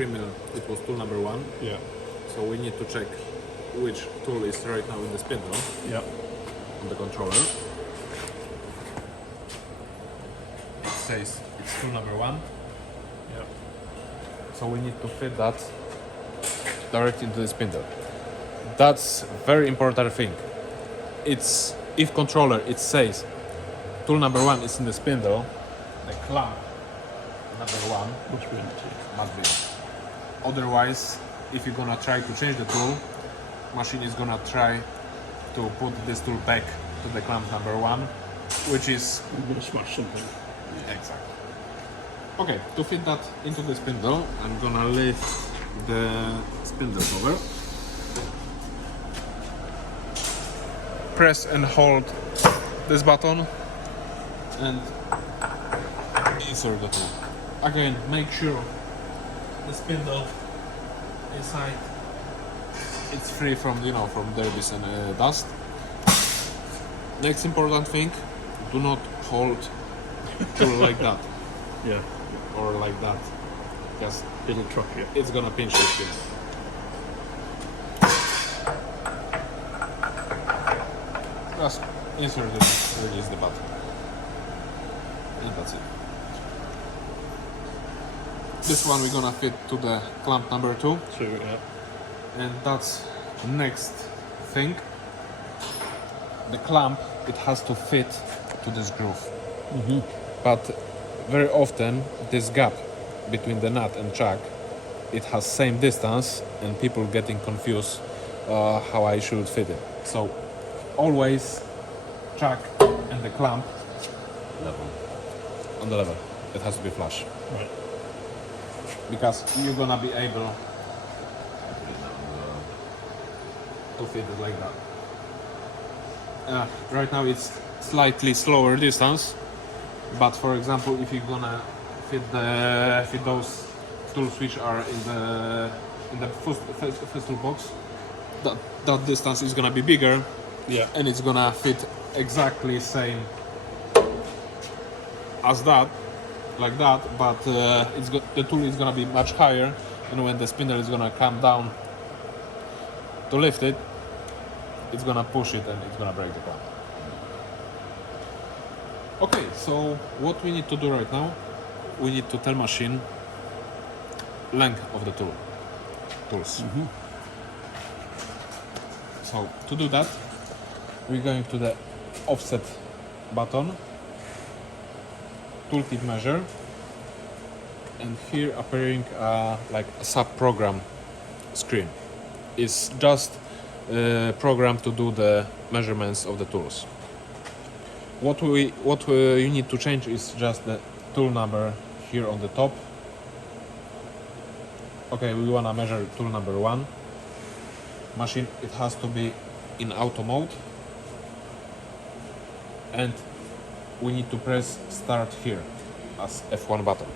3mm, it was tool number 1. Yeah. So we need to check which tool is right now in the spindle Yeah. on the controller. It says it's tool number 1. Yeah. So we need to fit that directly into the spindle. That's very important thing. It's if controller it says tool number 1 is in the spindle, the clamp number 1 Must be empty. must be. Otherwise, if you're gonna try to change the tool, machine is gonna try to put this tool back to the clamp number 1, which is I'm going to smash something. exactly. Okay, to fit that into the spindle, I'm gonna lift the spindle over. Press and hold this button and insert the tool. Again, make sure the spindle inside it's free from from debris and dust. Next important thing, do not hold tool like that Yeah. or like that, because It'll truck you. it's gonna pinch the skin. Just insert it, release the button, and that's it. This one we're gonna fit to the clamp number 2, So, yeah. and that's next thing. The clamp, it has to fit to this groove. But very often this gap between the nut and chuck, it has same distance, and people getting confused how I should fit it. So always chuck and the clamp Level. on the level. It has to be flush, Right. because you're gonna be able to fit it like that. Right now it's slightly slower distance, but for example, if you're gonna fit those tools which are in the first toolbox, that distance is gonna be bigger, Yeah. and it's gonna fit exactly same as that, like that, but the tool is gonna be much higher, and when the spindle is gonna come down to lift it, it's gonna push it and it's gonna break the clamp. Okay, so what we need to do right now, we need to tell machine length of the tools. So to do that, we're going to the offset button, tooltip measure, and here appearing like a sub-program screen. It's just a program to do the measurements of the tools. What you need to change is just the tool number here on the top. Okay, we wanna measure tool number 1. Machine, it has to be in auto mode, and we need to press start here as F1 button.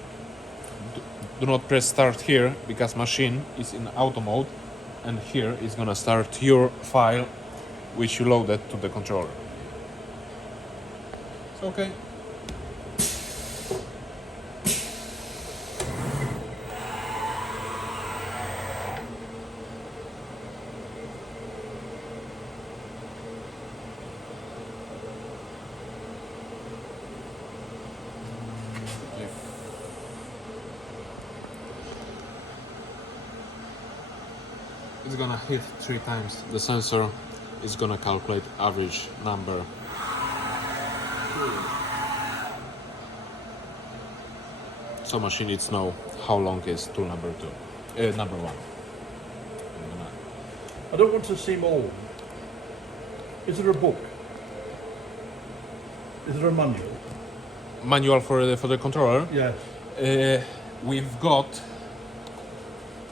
Do not press start here, because machine is in auto mode, and here is gonna start your file which you loaded to the controller. So okay. It's gonna hit 3 times. The sensor is gonna calculate average number. So machine needs to know how long is tool number 2, number 1. I don't want to seem old. Is there a book? Is there a manual? Manual for the controller. Yes. We've got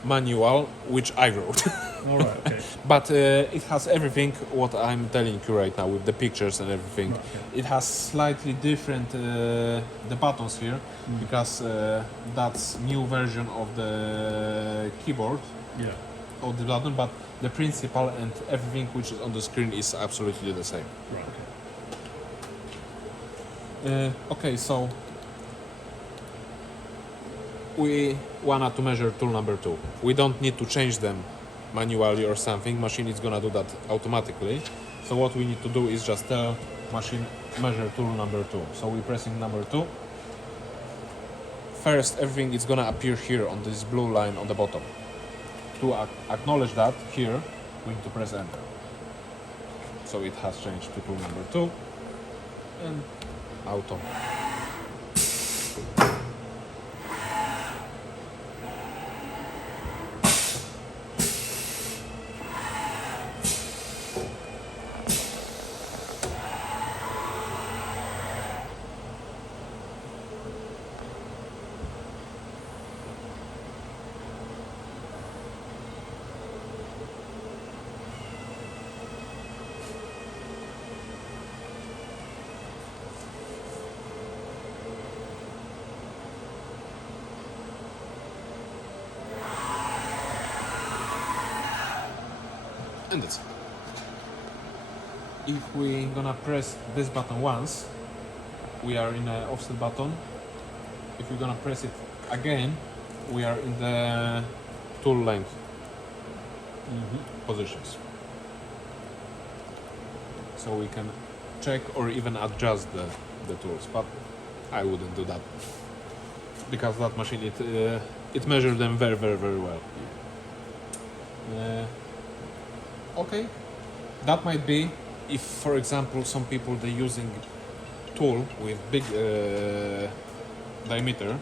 manual which I wrote. All right. Okay. But it has everything what I'm telling you right now with the pictures and everything. Okay. It has slightly different the buttons here, because that's new version of the keyboard Yeah. of the button, but the principle and everything which is on the screen is absolutely the same. Right. Okay. Okay, so we wanted to measure tool number 2. We don't need to change them manually or something. Machine is gonna do that automatically. So what we need to do is just tell machine measure tool number 2. So we're pressing number 2. First, everything is gonna appear here on this blue line on the bottom. To acknowledge that, here we need to press enter. So it has changed to tool number 2 and auto. And that's it. If we're gonna press this button once, we are in the offset button. If we're gonna press it again, we are in the tool length positions. So we can check or even adjust the tools, but I wouldn't do that because that machine it measures them very well. Okay, that might be if, for example, some people they're using tool with big diameter,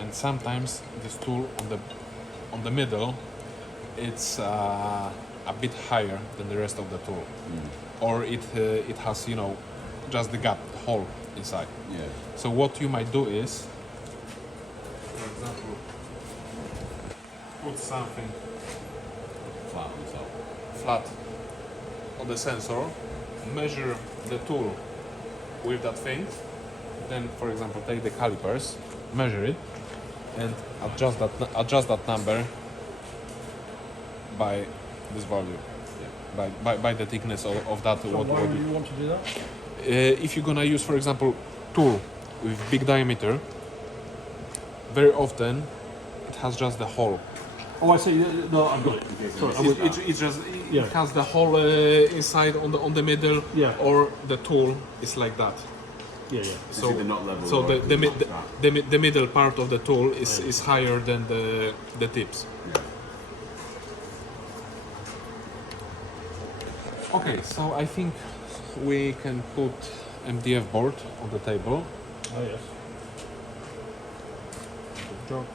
and sometimes this tool on the middle it's a bit higher than the rest of the tool, or it has just the gap, the hole inside. Yeah. So what you might do is, for example, put something Flat on the top. flat on the sensor, measure the tool with that thing, then for example take the calipers, measure it, and adjust that number by this value, by the thickness of that. So why do you want to do that? If you're gonna use, for example, tool with big diameter, very often it has just the hole. Oh, I see. No, I've got it. Sorry, It has the hole inside on the middle, Yeah. or the tool is like that. Yeah, yeah. So, either not level so or the, it's the, not the, flat. the middle part of the tool is higher than the tips. Yeah. Okay, so I think we can put MDF board on the table. Oh, yes. Good job.